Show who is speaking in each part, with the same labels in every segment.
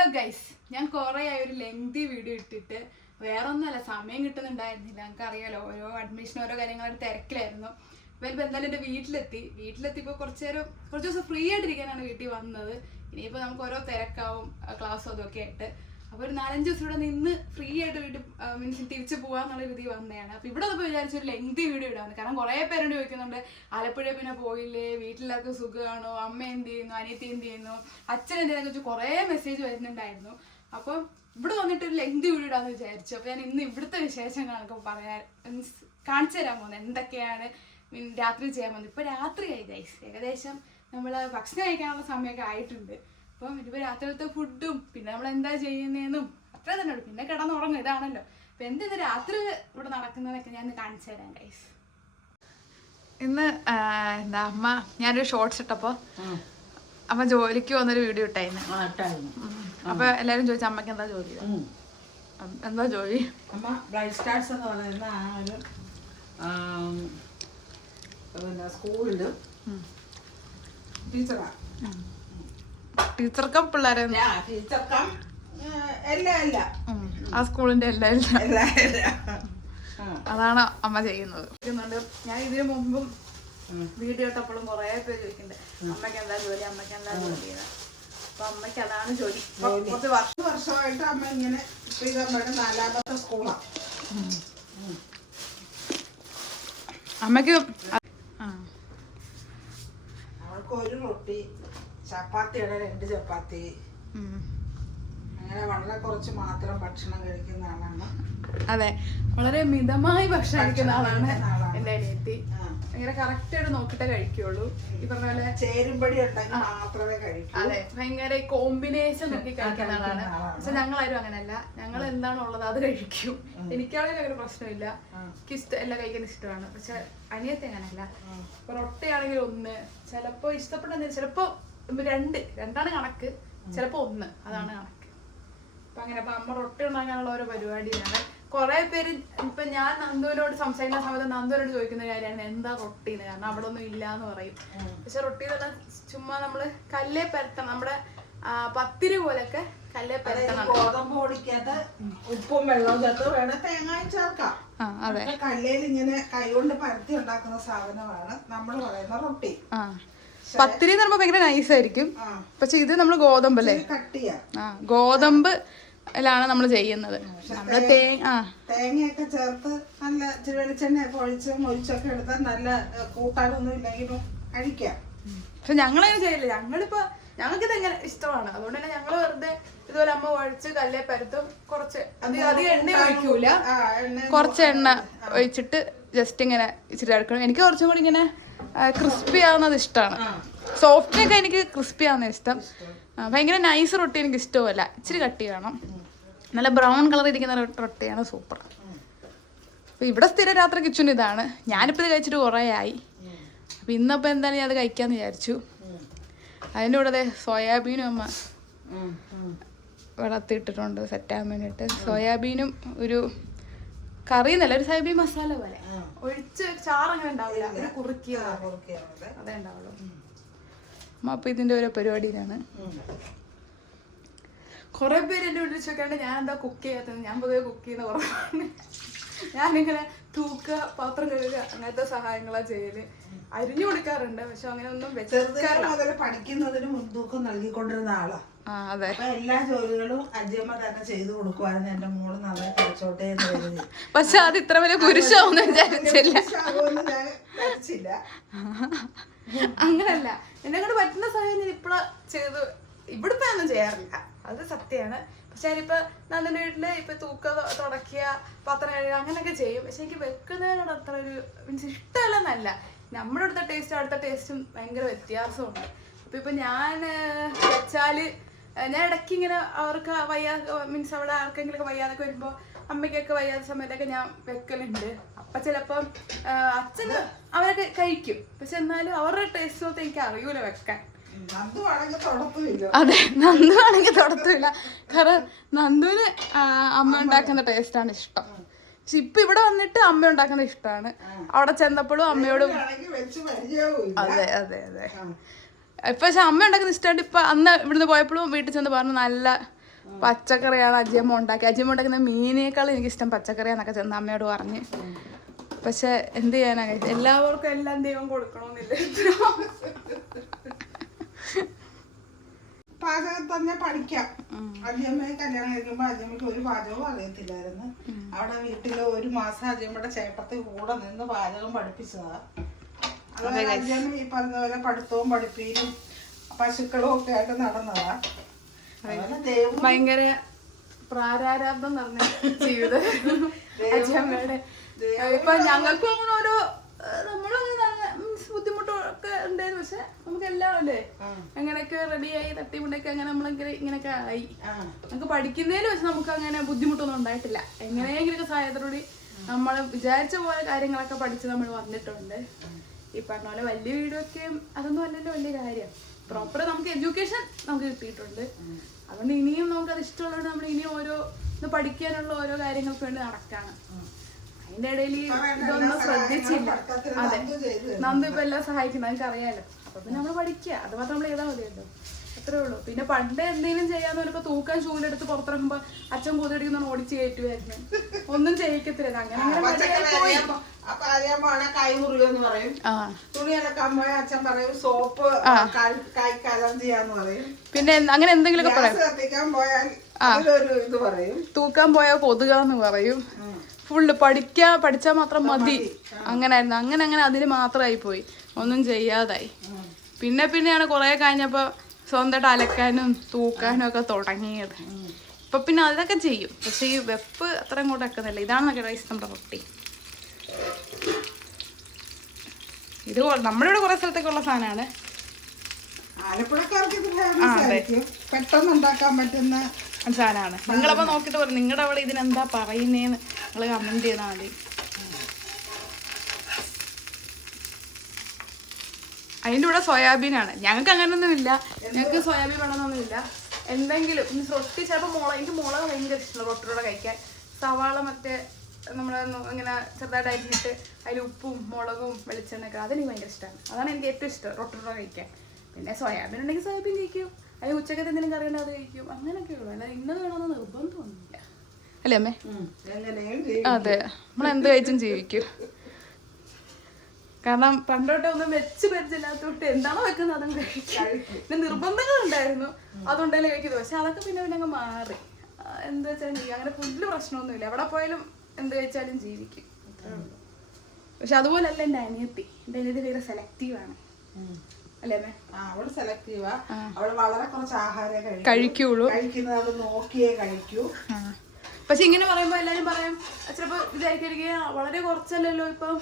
Speaker 1: Hello guys ഞാൻ കുറേ ആയി ഒരു ലെങ്തി വീഡിയോ ഇട്ടിട്ട് വേറെ ഒന്നുമല്ല സമയം കിട്ടുന്നുണ്ടായിരുന്നില്ല. അറിയാലോ ഓരോ അഡ്മിഷൻ ഓരോ കാര്യങ്ങളുടെ തിരക്കിലായിരുന്നു. അപ്പോൾ ഇപ്പോൾ എന്തായാലും എന്റെ വീട്ടിലെത്തി. വീട്ടിലെത്തിയപ്പോൾ കുറച്ച് നേരം കുറച്ച് ദിവസം ഫ്രീ ആയിട്ടിരിക്കാനാണ് വീട്ടിൽ വന്നത്. ഇനിയിപ്പോൾ നമുക്ക് ഓരോ തിരക്കാവും ക്ലാസ്സും അതൊക്കെ ആയിട്ട്. അപ്പോൾ ഒരു നാലഞ്ച് ദിവസം ഇവിടെ നിന്ന് ഫ്രീ ആയിട്ട് വീട്ടിൽ മീൻസ് തിരിച്ചു പോകാന്നുള്ള രീതി വന്നതാണ്. അപ്പോൾ ഇവിടെ വന്നപ്പോൾ വിചാരിച്ചു ഒരു ലെങ്തി വീഡിയോ ഇടാന്ന്. കാരണം കുറേ പേരോട് ചോദിക്കുന്നുണ്ട് ആലപ്പുഴ പിന്നെ പോയില്ലേ? വീട്ടിലൊക്കെ സുഖമാണോ അമ്മ എന്ത് ചെയ്യുന്നു? അനിയത്തി എന്ത് ചെയ്യുന്നു? അച്ഛൻ എന്ത് ചെയ്യുന്ന? വെച്ചാൽ കുറേ മെസ്സേജ് വരുന്നുണ്ടായിരുന്നു. അപ്പോൾ ഇവിടെ വന്നിട്ട് ഒരു ലെങ്തി വീഡിയോ ഇടാന്ന് വിചാരിച്ചു. അപ്പോൾ ഞാൻ ഇന്ന് ഇവിടുത്തെ വിശേഷങ്ങളൊക്കെ പറയാൻ മീൻസ് കാണിച്ചു തരാൻ പോകുന്നത് എന്തൊക്കെയാണ് രാത്രി ചെയ്യാൻ പോകുന്നത്? ഇപ്പോൾ രാത്രിയായി ഏകദേശം നമ്മൾ ഭക്ഷണം കഴിക്കാനുള്ള സമയമൊക്കെ ആയിട്ടുണ്ട്. അപ്പം ഇതിപ്പോൾ രാത്രിയിലത്തെ ഫുഡും പിന്നെ നമ്മൾ എന്താ ചെയ്യുന്നതെന്നും അത്ര തന്നെ ഉള്ളൂ. പിന്നെ കിടന്നുറങ്ങും ഇതാണല്ലോ. അപ്പം എന്ത് രാത്രി ഇവിടെ നടക്കുന്നതൊക്കെ ഞാൻ കാണിച്ചു തരാം ഗൈസ് ഇന്ന് എന്താ അമ്മ ഞാനൊരു ഷോർട്സ് ഇട്ടപ്പോൾ അമ്മ ജോലിക്ക് വന്നൊരു വീഡിയോ ഇട്ടായിരുന്നു. അപ്പൊ എല്ലാരും ചോദിച്ചു അമ്മയ്ക്ക് എന്താ ജോലി? എന്താ ജോലി?
Speaker 2: അമ്മ ബ്രൈറ്റ് സ്റ്റാർസ് എന്ന് പറയുന്ന ആ ഒരു സ്കൂളിൽ പിന്നെ സ്കൂളിൽ ടീച്ചറാണ്
Speaker 1: ടീച്ചർക്കും പിള്ളേരെ
Speaker 2: ടീച്ചർക്കം എല്ലാം
Speaker 1: ആ സ്കൂളിന്റെ എല്ലാ എല്ലാ. അതാണ് അമ്മ ചെയ്യുന്നത്. ഞാൻ ഇതിനു മുമ്പും. വീഡിയോ ഇട്ടപ്പോഴും കുറേ പേര് ചോദിക്കുന്നുണ്ട്. അമ്മയ്ക്ക് എന്താ ജോലി? അമ്മയ്ക്ക് എന്താ ജോലി അപ്പൊ അമ്മയ്ക്ക് അതാണ് ജോലി. കുറച്ച് വർഷ
Speaker 2: വർഷമായിട്ട് അമ്മ ഇങ്ങനെ ശ്രീകമ്മയുടെ നാലാമത്തെ സ്കൂളാണ്
Speaker 1: അമ്മയ്ക്ക്
Speaker 2: അവൾക്ക് ഒരു റൊട്ടി ചപ്പാത്തിയുടെ രണ്ട് ചപ്പാത്തി. അങ്ങനെ വളരെ കുറച്ച് മാത്രം ഭക്ഷണം കഴിക്കുന്ന ആളാണ്.
Speaker 1: അതെ. വളരെ മിതമായി ഭക്ഷണം കഴിക്കുന്ന ആളാണ്. എന്റെ അനിയത്തി.
Speaker 2: ഇങ്ങനെ
Speaker 1: ഭയങ്കര കറക്റ്റ് ആയിട്ട് നോക്കിട്ടേ കഴിക്കുള്ളൂ. ഈ പറഞ്ഞ പോലെ
Speaker 2: ചേരുംപടി ഉണ്ടെങ്കിൽ മാത്രമേ കഴിക്കൂ
Speaker 1: അതെ. ഭയങ്കര കോമ്പിനേഷൻ നോക്കി കഴിക്കുന്ന ആളാണ്. പക്ഷെ ഞങ്ങളാരും അങ്ങനല്ല ഞങ്ങൾ എന്താണോ ഉള്ളത് അത് കഴിക്കും. എനിക്കാണെങ്കിൽ അങ്ങനെ പ്രശ്നമില്ല. എനിക്ക് ഇഷ്ടം എല്ലാം കഴിക്കാൻ ഇഷ്ടമാണ്. പക്ഷെ അനിയത്തി അങ്ങനല്ല പൊറോട്ടയാണെങ്കിൽ റൊട്ടിയാണെങ്കിൽ ഒന്ന്. ചിലപ്പോ ഇഷ്ടപ്പെട്ടെന്ന് ചിലപ്പോ രണ്ട് രണ്ടാണ് കണക്ക്. ചിലപ്പോ ഒന്ന് അതാണ് കണക്ക്. അപ്പൊ അങ്ങനെ അപ്പൊ അമ്മ റൊട്ടി ഉണ്ടാക്കാനുള്ള ഓരോ പരിപാടിയാണ്. കുറെ പേര് ഇപ്പൊ ഞാൻ നന്ദുവിനോട് സംസാരിക്കുന്ന സമയത്ത് നന്ദുവിനോട് ചോദിക്കുന്ന കാര്യമാണ് എന്താ റൊട്ടി എന്ന് കാരണം അവിടെ ഒന്നും ഇല്ല എന്ന് പറയും. പക്ഷെ റൊട്ടി എന്ന് പറഞ്ഞാൽ ചുമ്മാ നമ്മൾ കല്ലേ പരത്തണം. നമ്മുടെ പത്തിരി പോലൊക്കെ കല്ലേ പരത്തണം.
Speaker 2: ഗോതമ്പ് പൊടിക്കാത്ത ഉപ്പും വെള്ളവും ചേർത്ത് വേണേ തേങ്ങായും ചേർക്കാം. കല്ലേൽ ഇങ്ങനെ കൈകൊണ്ട് പരത്തി ഉണ്ടാക്കുന്ന സാധനമാണ് നമ്മൾ പറയുന്ന റൊട്ടി.
Speaker 1: പത്തിരി എന്ന് പറയുമ്പോൾ ഭയങ്കര നൈസ് ആയിരിക്കും.
Speaker 2: ആ.
Speaker 1: പക്ഷെ ഇത് നമ്മൾ ഗോതമ്പ് അല്ലേ? ആ ഗോതമ്പ് ാണ് നമ്മൾ ചെയ്യുന്നത്. നമ്മൾ തേങ്ങ
Speaker 2: തേങ്ങയൊക്കെ ചേർത്ത് നല്ല വെളിച്ചെണ്ണയൊക്കെ ഒഴിച്ച് മൊരിച്ചൊക്കെ എടുത്താൽ നല്ല കൂട്ടാനൊന്നും ഇല്ലെങ്കിലും കഴിക്കാം.
Speaker 1: പക്ഷെ ഞങ്ങളങ്ങനെ ചെയ്യില്ല ഞങ്ങളിപ്പോ ഞങ്ങൾക്ക് എങ്ങനെ ഇഷ്ടമാണ്. അതുകൊണ്ട് തന്നെ ഞങ്ങൾ വെറുതെ ഇതുപോലെ അമ്മ ഒഴിച്ച് കല്ലേ പരത്തും കുറച്ച് അധികം എണ്ണ ഒഴിക്കൂല. കുറച്ച് എണ്ണ ഒഴിച്ചിട്ട് ജസ്റ്റ് ഇങ്ങനെ ഇച്ചിരി എടുക്കണം എനിക്ക് കുറച്ചും കൂടി ഇങ്ങനെ ക്രിസ്പി ആവുന്നത് ഇഷ്ടമാണ് സോഫ്റ്റിനൊക്കെ എനിക്ക് ക്രിസ്പി ആവുന്ന ഇഷ്ടം ഭയങ്കര നൈസ് റൊട്ടി എനിക്ക് ഇഷ്ടമല്ല ഇച്ചിരി കട്ടി വേണം. നല്ല ബ്രൗൺ കളർ ഇരിക്കുന്ന റൊട്ടിയാണ് സൂപ്പർ അപ്പൊ ഇവിടെ സ്ഥിരം രാത്രി കിച്ചൺ ഇതാണ്. ഞാനിപ്പോൾ ഇത് കഴിച്ചിട്ട് കുറേ ആയി അപ്പൊ ഇന്നപ്പോൾ എന്തായാലും ഞാൻ അത് കഴിക്കാന്ന് വിചാരിച്ചു. അതിന്റെ കൂടെ ദേ സോയാബീനും അമ്മ വളർത്തിയിട്ടിട്ടുണ്ട് സെറ്റാൻ വേണ്ടിയിട്ട്. സോയാബീനും ഒരു കറി എന്നല്ല ഒരു സൈബി മസാല പോലെ. ഒഴിച്ച് ചാറങ്ങനെ ഉണ്ടാവില്ല ഒരു കുറുക്കിയ അതേ ഉണ്ടാവുള്ളൂ. അമ്മ അപ്പൊ ഇതിന്റെ ഓരോ പരിപാടിയിലാണ്. കുറെ പേര് എന്റെ വീട്ടിൽ ചോദിക്കാണ്ട് ഞാൻ എന്താ കുക്ക് ചെയ്യാത്തത്? ഞാൻ പൊതുവെ കുക്ക് ചെയ്യുന്ന കുറവാണ്. ഞാനിങ്ങനെ തൂക്കുക പാത്രം കഴുകുക അങ്ങനത്തെ സഹായങ്ങളാ ചെയ്യൽ. അരിഞ്ഞു കൊടുക്കാറുണ്ട് പക്ഷെ അങ്ങനെ ഒന്നും
Speaker 2: പഠിക്കുന്നതിന് മുൻതൂക്കം നൽകിക്കൊണ്ടിരുന്ന ആളാ. അപ്പൊ എല്ലാ ജോലികളും അജ്യമ്മ തന്നെ ചെയ്തു കൊടുക്കുവായിരുന്നു എന്റെ മോൾ നന്നായി പഠിച്ചോട്ടെ എന്ന് കരുതി.
Speaker 1: പക്ഷെ അത് ഇത്ര വലിയ കുരിശാവുന്ന വിചാരിച്ചില്ല. അങ്ങനല്ല. എന്നെ കൊണ്ട് പറ്റുന്ന സമയം ഞാൻ ഇപ്പഴാ ചെയ്തു ഇവിടെ ഒന്നും ചെയ്യാറില്ല. അത് സത്യമാണ് പക്ഷെ ഞാനിപ്പോ നന്ദന്റെ വീട്ടിൽ ഇപ്പൊ തൂക്ക തുടക്കിയ പാത്രം കഴുകുക അങ്ങനെയൊക്കെ ചെയ്യും. പക്ഷെ എനിക്ക് വെക്കുന്നതിനോട് അത്ര ഒരു മീൻസ് ഇഷ്ടമല്ലെന്നല്ല. നമ്മുടെ അടുത്ത ടേസ്റ്റ് അടുത്ത ടേസ്റ്റും ഭയങ്കര വ്യത്യാസമുണ്ട്. അപ്പൊ ഇപ്പൊ ഞാൻ വെച്ചാൽ ഞാൻ ഇടയ്ക്ക് ഇങ്ങനെ അവർക്ക് വയ്യാ മീൻസ് അവിടെ ആർക്കെങ്കിലും വയ്യാതൊക്കെ വരുമ്പോൾ അമ്മയ്ക്കൊക്കെ വയ്യാത്ത സമയത്തൊക്കെ ഞാൻ വെക്കലുണ്ട്. അപ്പൊ ചിലപ്പം അച്ഛൻ അച്ഛന് അവരൊക്കെ കഴിക്കും. പക്ഷെ എന്നാലും അവരുടെ ടേസ്റ്റ് നോക്കി എനിക്ക് അറിയൂല വെക്കാൻ. അതെ നന്ദു ആണെങ്കിൽ തുടത്തില്ല കാരണം നന്ദുവിന് അമ്മ ഉണ്ടാക്കുന്ന ടേസ്റ്റാണ് ഇഷ്ടം. പക്ഷെ ഇപ്പൊ ഇവിടെ വന്നിട്ട് അമ്മ ഉണ്ടാക്കുന്ന ഇഷ്ടമാണ്. അവിടെ ചെന്നപ്പോഴും അമ്മയോട് അതെ അതെ അതെ. ഇപ്പൊ പക്ഷെ അമ്മ ഉണ്ടാക്കുന്ന ഇഷ്ടമായിട്ട് ഇപ്പൊ അന്ന് ഇവിടുന്ന് പോയപ്പോഴും വീട്ടിൽ ചെന്ന് പറഞ്ഞു നല്ല പച്ചക്കറിയാണ് അജിയമ്മ ഉണ്ടാക്കി അജിയമ്മ ഉണ്ടാക്കുന്ന മീനേക്കാളും എനിക്കിഷ്ടം പച്ചക്കറിയാന്നൊക്കെ ചെന്ന് അമ്മയോട് പറഞ്ഞ്. പക്ഷെ എന്ത് ചെയ്യാനാ? എല്ലാവർക്കും എല്ലാം ദൈവം കൊടുക്കണമെന്നില്ല.
Speaker 2: പാചകം തന്നെ പഠിക്കാം. അജിയമ്മയെ കല്യാണം കഴിക്കുമ്പോ അജിയമ്മയ്ക്ക് ഒരു പാചകവും അറിയത്തില്ലായിരുന്നു. അവിടെ വീട്ടിൽ ഒരു മാസം അജിയമ്മയുടെ ചേട്ടത്തിൽ കൂടെ നിന്ന് പാചകം പഠിപ്പിച്ചതാ. അജിയമ്മ ഈ പറഞ്ഞ പോലെ പഠിത്തവും പഠിപ്പീരും പശുക്കളും ഒക്കെ ആയിട്ട് നടന്നതാ.
Speaker 1: ഭയങ്കര പ്രാരാരാബ്ദം നിറഞ്ഞ ജീവിതം അച്ഛമ്മയുടെ ഇപ്പൊ ഞങ്ങൾക്കും അങ്ങനെ ഓരോ ബുദ്ധിമുട്ടൊക്കെ ഉണ്ടായിരുന്നു പക്ഷെ നമുക്ക് എല്ലാം അല്ലേ? അങ്ങനെയൊക്കെ റെഡിയായി തട്ടിമുണ്ടൊക്കെ അങ്ങനെ നമ്മളിങ്ങനെ ഇങ്ങനെയൊക്കെ ആയി. നമുക്ക് പഠിക്കുന്നതിന് വെച്ച് നമുക്ക് അങ്ങനെ ബുദ്ധിമുട്ടൊന്നും ഉണ്ടായിട്ടില്ല. എങ്ങനെയെങ്കിലുമൊക്കെ സഹായത്തോടുകൂടി നമ്മൾ വിചാരിച്ച പോലെ കാര്യങ്ങളൊക്കെ പഠിച്ച് നമ്മൾ വന്നിട്ടുണ്ട്. ഈ പറഞ്ഞ പോലെ വലിയ വീടൊക്കെ അതൊന്നും അല്ലല്ലോ വലിയ കാര്യം. പ്രോപ്പർ നമുക്ക് എഡ്യൂക്കേഷൻ നമുക്ക് കിട്ടിയിട്ടുണ്ട്. അതുകൊണ്ട് ഇനിയും നമുക്ക് അത് ഇഷ്ടമുള്ളത് നമ്മൾ ഇനിയും ഓരോ ഇത് പഠിക്കാനുള്ള ഓരോ കാര്യങ്ങൾക്ക് വേണ്ടി നടക്കാണ്. അതിന്റെ ഇടയിൽ ഇതൊന്നും ശ്രദ്ധിച്ചില്ല. അതെ. നന്ദു ഇപ്പൊ എല്ലാം സഹായിക്കുന്നു നമുക്ക് അറിയാലോ അപ്പൊ പിന്നെ നമ്മൾ പഠിക്കുക. അത് മാത്രം നമ്മൾ ചെയ്താൽ മതിയല്ലോ. അത്രേ ഉള്ളൂ. പിന്നെ പണ്ട് എന്തെങ്കിലും ചെയ്യാന്ന് പറയുമ്പോ തൂക്കാൻ ചൂലെടുത്ത് പുറത്തിറങ്ങുമ്പോ അച്ഛൻ കൂതടിക്കുന്ന ഓടിച്ച് കയറ്റുമായിരുന്നു ഒന്നും ചെയ്യിക്കത്തില്ല. അങ്ങനെ അങ്ങനെ
Speaker 2: അപ്പൊ അറിയാൻ പോണ കൈ മുറിവെന്ന് പറയും. തുണി അലക്കാൻ പോയ അച്ഛൻ പറയും സോപ്പ് കൈ കലം ചെയ്യാന്ന് പറയും.
Speaker 1: പിന്നെ അങ്ങനെ എന്തെങ്കിലുമൊക്കെ പറയാം.
Speaker 2: ഗ്യാസ് കത്തിക്കാൻ പോയാൽ അതിലൊരു ഇത് പറയും.
Speaker 1: തൂക്കാൻ പോയാൽ കൊതുക എന്ന് പറയും. ഫുള്ള് പഠിക്കാ പഠിച്ചാൽ മാത്രം മതി. അങ്ങനായിരുന്നു. അങ്ങനെ അങ്ങനെ അതിന് മാത്രമായി പോയി. ഒന്നും ചെയ്യാതായി. പിന്നെ പിന്നെയാണ് കുറെ കഴിഞ്ഞപ്പോ സ്വന്തമായിട്ട് അലക്കാനും തൂക്കാനും ഒക്കെ തുടങ്ങിയത്. ഇപ്പൊ പിന്നെ അതൊക്കെ ചെയ്യും. പക്ഷേ ഈ വെപ്പ് അത്ര അങ്ങോട്ട് വെക്കുന്നില്ല. ഇതാണ് റൈസ് നമ്മുടെ റൊട്ടി. ഇത് നമ്മുടെ ഇവിടെ കുറെ സ്ഥലത്തൊക്കെ ഉള്ള സാധനമാണ്.
Speaker 2: ആലപ്പുഴക്കാർക്ക് പെട്ടെന്ന് ഉണ്ടാക്കാൻ പറ്റുന്ന
Speaker 1: സാധനമാണ്. നിങ്ങളപ്പോ നോക്കിട്ട് പറയും നിങ്ങളുടെ അവിടെ ഇതിനെന്താ പറയുന്നേന്ന് നിങ്ങൾ കമന്റ് ചെയ്താൽ മതി. അതിന്റെ കൂടെ സോയാബീനാണ്. ഞങ്ങൾക്ക് അങ്ങനൊന്നും ഇല്ല. ഞങ്ങൾക്ക് സോയാബീൻ വേണമെന്നൊന്നുമില്ല എന്തെങ്കിലും റൊട്ടി ചിലപ്പോൾ മുളക് എനിക്ക് മുളക് ഭയങ്കര ഇഷ്ടമാണ് റൊട്ടിയുടെ കഴിക്കാൻ. സവാള മറ്റേ നമ്മൾ ഇങ്ങനെ ചെറുതായിട്ട് അരിഞ്ഞിട്ട് അതിൽ ഉപ്പും മുളകും വെളിച്ചെണ്ണയൊക്കെ അതെനിക്ക് ഭയങ്കര ഇഷ്ടമാണ് അതാണ് എനിക്ക് ഏറ്റവും ഇഷ്ടം റൊട്ടറോ കഴിക്കാൻ. പിന്നെ സോയാബീൻ ഉണ്ടെങ്കിൽ സോയാബീൻ കഴിക്കും. അതിന് ഉച്ചക്കത്തെ എന്തെങ്കിലും കറി ഉണ്ടാകും അത് കഴിക്കും. അങ്ങനെയൊക്കെ ഉള്ളൂ. അല്ലാതെ ഇന്നത് വേണമെന്ന് നിർബന്ധമൊന്നുമില്ല. അല്ലേ അമ്മേ? അതെ. നമ്മൾ എന്ത് കഴിച്ചും ജീവിക്കും. കാരണം പണ്ടോട്ടെ ഒന്നും വെച്ച് പരിചയമില്ലാത്തോട്ട് എന്താണോ വെക്കുന്നത് അതും കഴിക്കും. പിന്നെ നിർബന്ധങ്ങൾ ഉണ്ടായിരുന്നു അതുകൊണ്ടല്ലേ കഴിക്കുന്നത് പക്ഷെ അതൊക്കെ പിന്നെ പിന്നെ അങ്ങ് മാറി എന്താ വെച്ചാൽ അങ്ങനെ ഫുഡിൽ പ്രശ്നമൊന്നുമില്ല. എവിടെ പോയാലും എന്ത് കഴിച്ചാലും ജീവിക്കും. പക്ഷെ അതുപോലല്ല എന്റെ അനിയത്തി. എന്റെ അനിയത്തി ഭയങ്കര സെലക്റ്റീവ് ആണ്. അല്ലേ അമ്മേ?
Speaker 2: ആ അവൾ സെലക്റ്റീവാ അവൾ വളരെ കുറച്ച് ആഹാരം കഴിക്കും.
Speaker 1: കഴിക്കുള്ളൂ.
Speaker 2: കഴിക്കുന്നത് അവൾ നോക്കിയേ കഴിക്കൂ.
Speaker 1: പക്ഷെ ഇങ്ങനെ പറയുമ്പോൾ എല്ലാരും പറയും ചിലപ്പോൾ വിചാരിക്കുകയായിരിക്കും "ആ, വളരെ കുറച്ചല്ലല്ലോ ഇപ്പം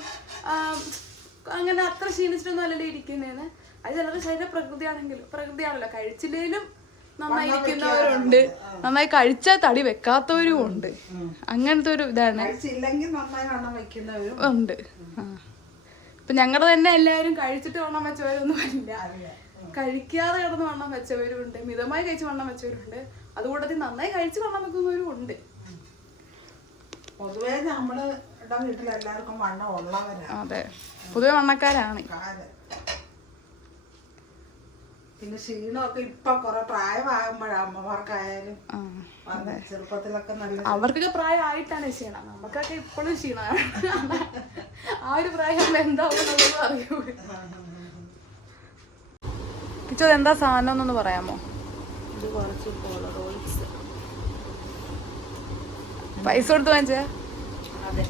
Speaker 1: അങ്ങനെ അത്ര ക്ഷീണിച്ചിട്ടൊന്നും അല്ലല്ലോ ഇരിക്കുന്നതെന്ന് അത് ചിലപ്പോ ശരീര പ്രകൃതിയാണെങ്കിലും പ്രകൃതിയാണല്ലോ കഴിച്ചില്ലെങ്കിലും നന്നായി ഇരിക്കുന്നവരുണ്ട് നന്നായി കഴിച്ചാൽ തടി വെക്കാത്തവരും ഉണ്ട്. അങ്ങനത്തെ ഒരു ഇതാണ്. ഉണ്ട്. ഇപ്പൊ ഞങ്ങളുടെ തന്നെ എല്ലാവരും കഴിച്ചിട്ട് വണ്ണം വെച്ചവരൊന്നും ഇല്ല. കഴിക്കാതെ കിടന്ന് വണ്ണം വെച്ചവരും ഉണ്ട്. മിതമായി കഴിച്ച് വണ്ണം വെച്ചവരുണ്ട് അതുകൂടാതെ നന്നായി കഴിച്ച് വണ്ണം വെക്കുന്നവരും ഉണ്ട്.
Speaker 2: പൊതുവേ നമ്മൾ വീട്ടിലെല്ലാവർക്കും വണ്ണം ഉള്ളവരാണ്
Speaker 1: അതെ. പൊതുവെ വണ്ണക്കാരാണ്.
Speaker 2: പിന്നെ ക്ഷീണമൊക്കെ ഇപ്പൊ കൊറേ പ്രായമാകുമ്പോഴാ അമ്മമാർക്കായാലും. ചെറുപ്പത്തിലൊക്കെ നല്ല
Speaker 1: അവർക്കൊക്കെ പ്രായമായിട്ടാണ് ക്ഷീണം. നമുക്കൊക്കെ ഇപ്പോഴും ക്ഷീണമാണ്. ആ ഒരു പ്രായം എന്താവുന്നുള്ളത് അറിയൂ. കിച്ചോ എന്താ സാധനം എന്നൊന്ന് പറയാമോ?
Speaker 2: ഇത് കുറച്ച് പോളറോയിഡ്സ്
Speaker 1: പൈസ കൊടുത്ത് വാങ്ങിച്ചേ?
Speaker 2: അതെ.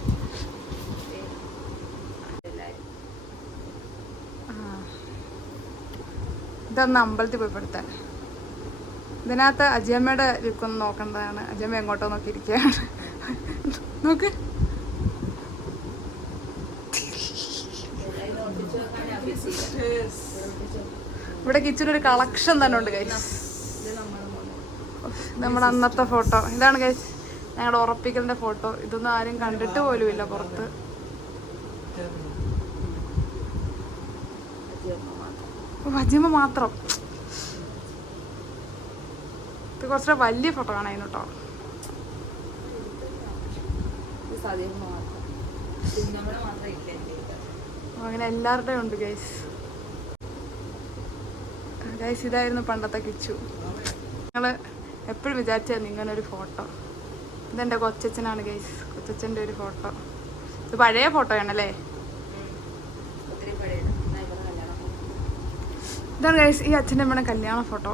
Speaker 1: ഇതൊന്ന് അമ്പലത്തിൽ പോയി പെടുത്താൻ ഇതിനകത്ത് അജിയമ്മയുടെ ലുക്കൊന്ന് നോക്കേണ്ടതാണ്. അജിയമ്മ എങ്ങോട്ടോ നോക്കിയിരിക്കുകയാണ് നോക്ക്. ഇവിടെ കിച്ചണിൽ ഒരു കളക്ഷൻ തന്നെ ഉണ്ട് കൈസ് നമ്മുടെ അന്നത്തെ ഫോട്ടോ. ഇതാണ് കൈസ് ഞങ്ങളുടെ ഉറപ്പിക്കലിന്റെ ഫോട്ടോ. ഇതൊന്നും ആരും കണ്ടിട്ട് പോലും ഇല്ല പുറത്ത്. അജിയമ്മ മാത്രം. ഇത് കുറച്ചുകൂടെ വലിയ ഫോട്ടോ ആണ് കേട്ടോ അങ്ങനെ എല്ലാവരുടെയും ഉണ്ട് ഗൈസ് ഗൈസ് ഇതായിരുന്നു പണ്ടത്തെ കിച്ചു. നിങ്ങൾ എപ്പോഴും വിചാരിച്ചായിരുന്നു ഇങ്ങനെ ഒരു ഫോട്ടോ ഇതെന്റെ കൊച്ചച്ഛനാണ് ഗൈസ് കൊച്ചച്ഛന്റെ ഒരു ഫോട്ടോ ഇത് പഴയ ഫോട്ടോയാണല്ലേ
Speaker 3: ഒത്തിരി പഴയത് എന്നാ ഇവരുടെ കല്യാണം
Speaker 1: ഇതാണ് ഗൈസ് ഈ അച്ഛന്റെ അമ്മയുടെ കല്യാണ ഫോട്ടോ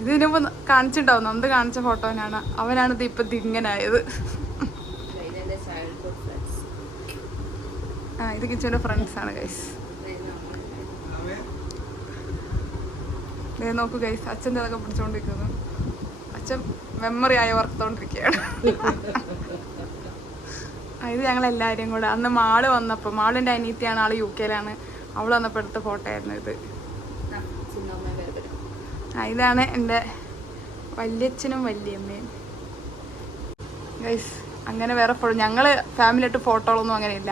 Speaker 1: ഇത് ഇതിനുമ്പ് കാണിച്ചിട്ടുണ്ടാവും നന്ദി കാണിച്ച ഫോട്ടോനാണ് അവനാണിത് ഇപ്പൊ ദിങ്ങനായത് ആ ഇത് ഫ്രണ്ട്സ് ഫ്രണ്ട്സാണ് ഗൈസ് ദേ നോക്കൂ ഗൈസ് അച്ഛന്റെ അതൊക്കെ പിടിച്ചോണ്ടിരിക്കുന്നു. അച്ഛൻ മെമ്മറി ആയി ഓർത്തോണ്ടിരിക്കുകയാണ് ഇത് ഞങ്ങൾ എല്ലാവരും കൂടെ. അന്ന് മാൾ വന്നപ്പോൾ മാളിന്റെ അനിയത്തിയാണ് ആൾ യു കെയിലാണ്. അവൾ വന്നപ്പോൾ എടുത്ത ഫോട്ടോ ആയിരുന്നു ഇത്. ആ ഇതാണ് എന്റെ വല്യച്ഛനും വല്യമ്മയും. ഗൈസ് അങ്ങനെ വേറെ ഫോട്ടോ ഞങ്ങൾ ഫാമിലിയായിട്ട് ഫോട്ടോകളൊന്നും അങ്ങനെ ഇല്ല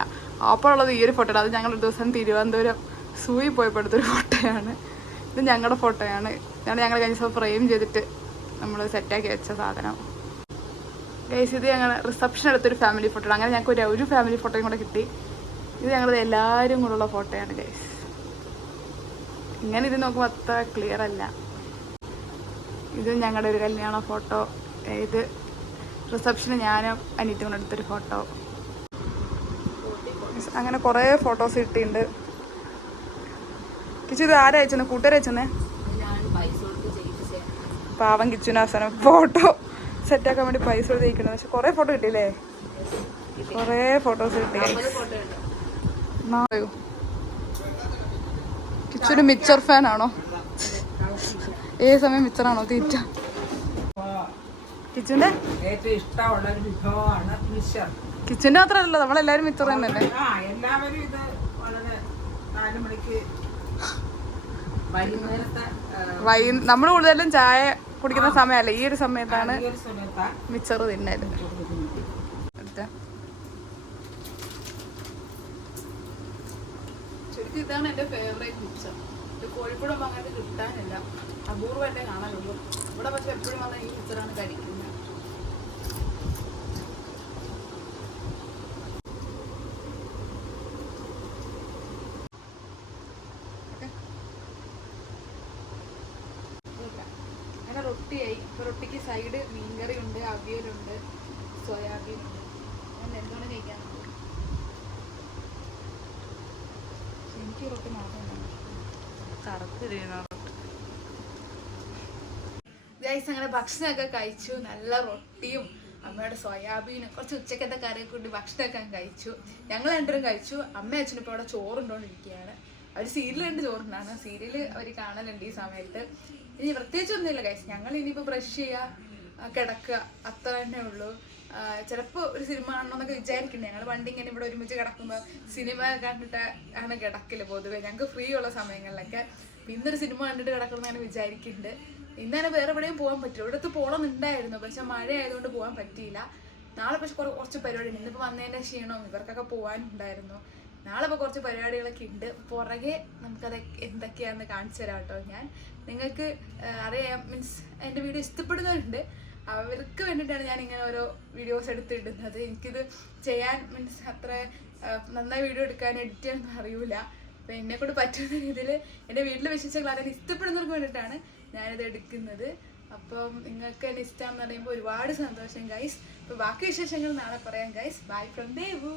Speaker 1: അപ്പോഴുള്ളത് ഈ ഒരു ഫോട്ടോ അത് ഞങ്ങൾ ഒരു ദിവസം തിരുവനന്തപുരം സൂയി പോയപ്പോൾ എടുത്തൊരു ഫോട്ടോയാണ് ഇത് ഞങ്ങളുടെ ഫോട്ടോയാണ് ഇതാണ് ഞങ്ങൾ കഴിഞ്ഞ ദിവസം ഫ്രെയിം ചെയ്തിട്ട് നമ്മൾ സെറ്റാക്കി വെച്ച സാധനം. ഗൈസ് ഇത് ഞങ്ങൾ റിസപ്ഷൻ എടുത്തൊരു ഫാമിലി ഫോട്ടോ അങ്ങനെ ഞങ്ങൾക്ക് ഒരു ഒരു ഫാമിലി ഫോട്ടോയും കൂടെ കിട്ടി. ഇത് ഞങ്ങളത് എല്ലാവരും കൂടെയുള്ള ഫോട്ടോയാണ് ഗൈസ് ഇങ്ങനെ ഇത് നോക്കുമ്പോൾ അത്ര ക്ലിയർ അല്ല. ഇത് ഞങ്ങളുടെ ഒരു കല്യാണ ഫോട്ടോ. ഇത് റിസപ്ഷന് ഞാനും അനിയത്തും കൂടെ എടുത്തൊരു ഫോട്ടോ. അങ്ങനെ കുറേ ഫോട്ടോസ് കിട്ടിയിട്ടുണ്ട് കിച്ചു ഇത് ആരാ അയച്ചെന്നെ? കൂട്ടുകാർ അയച്ചെന്നേ? പാവം കിച്ചുവിന് അവസാനം ഫോട്ടോ സെറ്റാക്കാൻ വേണ്ടി പൈസ കൊടുത്ത് ജയിക്കുന്നത് പക്ഷെ കുറേ ഫോട്ടോ കിട്ടിയില്ലേ? കുറേ ഫോട്ടോസ് കിട്ടി
Speaker 3: ഫോട്ടോ
Speaker 1: കിച്ചൊരു മിച്ചർ ഫാൻ ആണോ ഏത് സമയം മിച്ചറാണോ? തീറ്റ. കിച്ചന്റെ?
Speaker 4: ഏറ്റവും ഇഷ്ടമുള്ള ഒരു വിഭവമാണ് മിശ്രം
Speaker 1: കിച്ചന്റെ മാത്രമല്ലല്ലോ നമ്മളെല്ലാരും മിച്ചർ തന്നെയല്ലേ?
Speaker 4: എല്ലാവരും ഇത് വളരെ നാല് മണിക്ക്
Speaker 1: വൈ നമ്മൾ കൂടുതലും ചായ കുടിക്കുന്ന സമയമല്ല? ഈ ഒരു സമയത്താണ് മിച്ചർ തിന്നത് എടുത്തേ. ശരിക്കും ഇതാണ് എന്റെ ഫേവറേറ്റ് മിച്ചർ ഇത് കോഴിക്കോടൊന്നും അങ്ങനെ കിട്ടാനില്ല. അപൂർവമായിട്ടേ കാണാനുള്ളൂ. ഇവിടെ പക്ഷെ എപ്പോഴും വന്നാൽ ഈ മിച്ചറാണ് കഴിക്കുന്നത്. അങ്ങനെ റൊട്ടിയായി. ഇപ്പൊ റൊട്ടിക്ക് സൈഡ് മീൻകറി ഉണ്ട് അവിയലുണ്ട് സോയാബീൻ ഉണ്ട്. അങ്ങനെ എന്താണ് കഴിക്കാൻ എനിക്ക് റൊട്ടി മാത്രം ഗൈസ് അങ്ങനെ ഭക്ഷണമൊക്കെ കഴിച്ചു. നല്ല റൊട്ടിയും അമ്മയുടെ സോയാബീനും കുറച്ച് ഉച്ചക്കത്തെ കറിയൊക്കെ കൊണ്ട് ഭക്ഷണമൊക്കെ കഴിച്ചു. ഞങ്ങൾ രണ്ടുപേരും കഴിച്ചു. അമ്മ അച്ഛനും ഇപ്പോൾ അവിടെ ചോറുണ്ടോണ്ടിരിക്കുകയാണ്. അവർ സീരിയൽ കണ്ട് ചോറുണ്ടാണ് സീരിയൽ അവർ കാണലുണ്ട് ഈ സമയത്ത്. ഇനി പ്രത്യേകിച്ചൊന്നുമില്ല ഗൈസ് ഞങ്ങൾ ഇനിയിപ്പോൾ ബ്രഷ് ചെയ്യുക കിടക്കുക. അത്ര തന്നെ ഉള്ളൂ. ചിലപ്പോൾ ഒരു സിനിമ കാണണമെന്നൊക്കെ വിചാരിക്കുന്നത് ഞങ്ങൾ വണ്ടി ഇങ്ങനെ ഇവിടെ ഒരുമിച്ച് കിടക്കുമ്പോൾ സിനിമ കണ്ടിട്ട് ആണ് കിടക്കില്ല പൊതുവെ. ഞങ്ങൾക്ക് ഫ്രീ ഉള്ള സമയങ്ങളിലൊക്കെ. ഇന്നൊരു സിനിമ കണ്ടിട്ട് കിടക്കണം ഞാൻ വിചാരിക്കുന്നുണ്ട് ഇന്നലെ വേറെ എവിടെയും പോകാൻ പറ്റും ഇവിടുത്തെ പോകണമെന്നുണ്ടായിരുന്നു പക്ഷെ മഴ ആയതുകൊണ്ട് പോകാൻ പറ്റിയില്ല. നാളെ പക്ഷെ കുറെ കുറച്ച് പരിപാടി ഉണ്ട് ഇന്നിപ്പോൾ വന്നതിന്റെ ക്ഷീണവും ഇവർക്കൊക്കെ പോകാനുണ്ടായിരുന്നു നാളെ ഇപ്പോൾ കുറച്ച് പരിപാടികളൊക്കെ ഉണ്ട്. പുറകെ നമുക്കത് എന്തൊക്കെയാണെന്ന് കാണിച്ചു തരാം കേട്ടോ ഞാൻ. നിങ്ങൾക്ക് അറിയാം മീൻസ് എന്റെ വീഡിയോ ഇഷ്ടപ്പെടുന്നവരുണ്ട്. അവർക്ക് വേണ്ടിയിട്ടാണ് ഞാൻ ഇങ്ങനെ ഓരോ വീഡിയോസ് എടുത്തിടുന്നത്. എനിക്കിത് ചെയ്യാൻ മീൻസ് അത്ര നന്നായി വീഡിയോ എടുക്കാൻ എഡിറ്റ് ചെയ്യാനൊന്നും അറിയില്ല അപ്പം എന്നെ കൊണ്ട് പറ്റുന്ന രീതിയിൽ എന്റെ വീട്ടിൽ വിശ്വസിച്ച ക്ലാസ് ഇഷ്ടപ്പെടുന്നവർക്ക് വേണ്ടിയിട്ടാണ് ഞാനിത് എടുക്കുന്നത്. അപ്പം നിങ്ങൾക്ക് എന്നെ ഇഷ്ടമാണെന്ന് പറയുമ്പോൾ ഒരുപാട് സന്തോഷം ഗൈസ് അപ്പോൾ ബാക്കി വിശേഷങ്ങൾ നാളെ പറയാം ഗൈസ് ബൈ ഫ്രം ദേവു